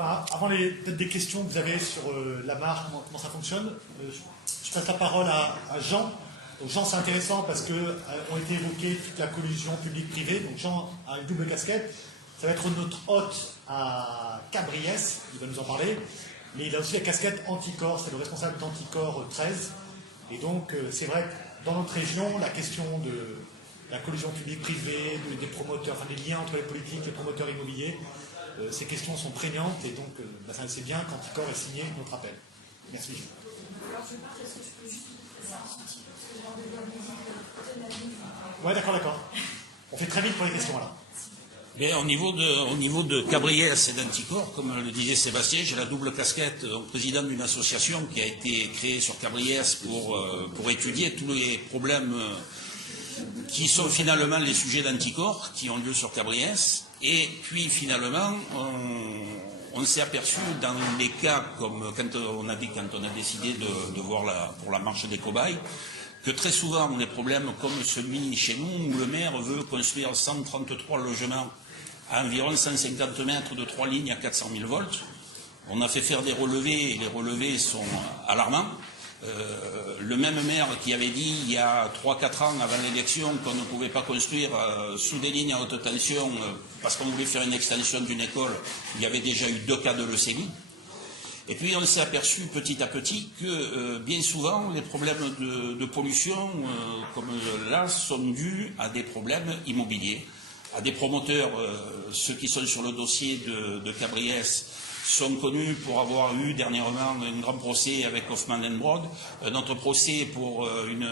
Enfin, avant peut-être des questions que vous avez sur la marque, comment ça fonctionne, je passe la parole à Jean. Donc Jean, c'est intéressant parce que ont été évoquées toute la collusion publique-privée. Donc Jean a une double casquette. Ça va être notre hôte à Cabriès, il va nous en parler. Mais il a aussi la casquette Anticor, c'est le responsable d'Anticor 13. Et donc, c'est vrai que dans notre région, la question de la collusion publique-privée, des promoteurs, enfin des liens entre les politiques et les promoteurs immobiliers, ces questions sont prégnantes et donc c'est bien qu'Anticor ait signé notre appel. Merci. Alors je pense, est-ce que je peux juste Ouais, d'accord. On fait très vite pour les questions là. Mais au niveau de Cabriès et d'Anticor, comme le disait Sébastien, j'ai la double casquette président d'une association qui a été créée sur Cabriès pour étudier tous les problèmes qui sont finalement les sujets d'Anticor qui ont lieu sur Cabriès. Et puis finalement, on s'est aperçu dans les cas comme quand on a décidé de voir pour la marche des cobayes, que très souvent on a des problèmes comme celui chez nous où le maire veut construire 133 logements à environ 150 mètres de 3 lignes à 400 000 volts. On a fait faire des relevés et les relevés sont alarmants. Le même maire qui avait dit il y a 3-4 ans avant l'élection qu'on ne pouvait pas construire sous des lignes à haute tension parce qu'on voulait faire une extension d'une école, il y avait déjà eu 2 cas de leucémie. Et puis on s'est aperçu petit à petit que bien souvent les problèmes de pollution comme là sont dus à des problèmes immobiliers, à des promoteurs, ceux qui sont sur le dossier de Cabriès sont connus pour avoir eu dernièrement un grand procès avec Hoffman & Broad, notre procès pour une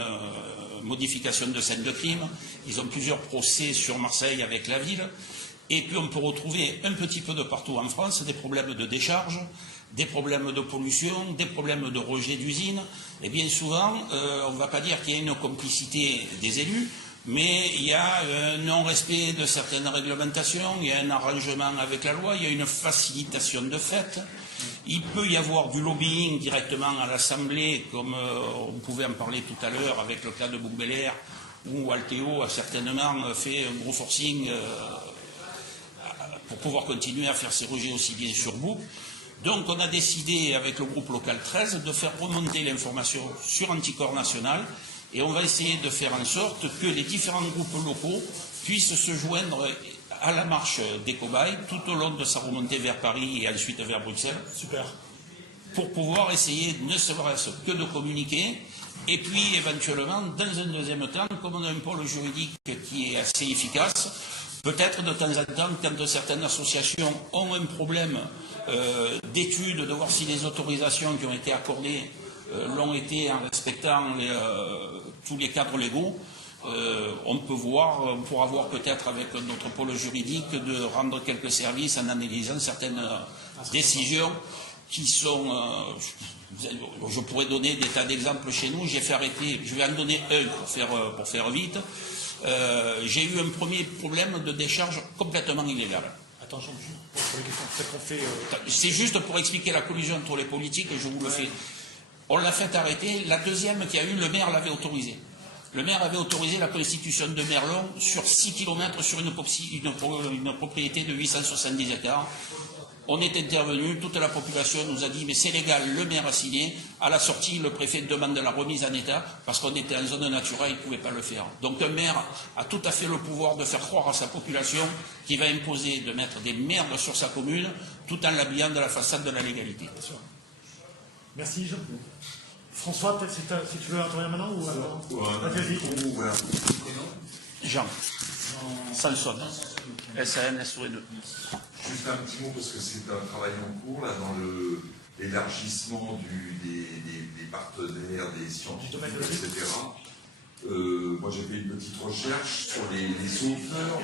modification de scène de crime. Ils ont plusieurs procès sur Marseille avec la ville. Et puis on peut retrouver un petit peu de partout en France des problèmes de décharge, des problèmes de pollution, des problèmes de rejet d'usine. Et bien souvent, on ne va pas dire qu'il y a une complicité des élus, mais il y a un non-respect de certaines réglementations, il y a un arrangement avec la loi, il y a une facilitation de fait. Il peut y avoir du lobbying directement à l'Assemblée, comme on pouvait en parler tout à l'heure avec le cas de Bouc-Bélier, où Alteo a certainement fait un gros forcing pour pouvoir continuer à faire ses rejets aussi bien sur Bouc. Donc on a décidé avec le groupe local 13 de faire remonter l'information sur Anticor National. Et on va essayer de faire en sorte que les différents groupes locaux puissent se joindre à la marche des cobayes tout au long de sa remontée vers Paris et ensuite vers Bruxelles. Super. Pour pouvoir essayer ne serait-ce que de communiquer. Et puis éventuellement, dans un deuxième temps, comme on a un pôle juridique qui est assez efficace, peut-être de temps en temps, quand certaines associations ont un problème d'étude, de voir si les autorisations qui ont été accordées l'ont été en respectant tous les cadres légaux, on pourra voir peut-être avec notre pôle juridique de rendre quelques services en analysant certaines décisions qui sont... je pourrais donner des tas d'exemples chez nous. J'ai fait arrêter, je vais en donner un pour faire vite. J'ai eu un premier problème de décharge complètement illégale. Attends, pour les questions, peut-être qu'on fait... C'est juste pour expliquer la collusion entre les politiques et je vous le fais. On l'a fait arrêter. La deuxième qu'il y a eu, le maire l'avait autorisé. Le maire avait autorisé la constitution de Merlon sur 6 km sur une propriété de 870 hectares. On est intervenu, toute la population nous a dit mais c'est légal, le maire a signé. À la sortie, le préfet demande la remise en état parce qu'on était en zone naturelle, il ne pouvait pas le faire. Donc un maire a tout à fait le pouvoir de faire croire à sa population qu'il va imposer de mettre des merdes sur sa commune tout en l'habillant de la façade de la légalité. Bien sûr. Merci Jean. François, peut-être si tu veux intervenir maintenant ou vas-y. Jean. Sanson. SAN-SOE2. Juste un petit mot parce que c'est un travail en cours là dans l'élargissement des partenaires, des scientifiques, etc. Moi j'ai fait une petite recherche sur les auteurs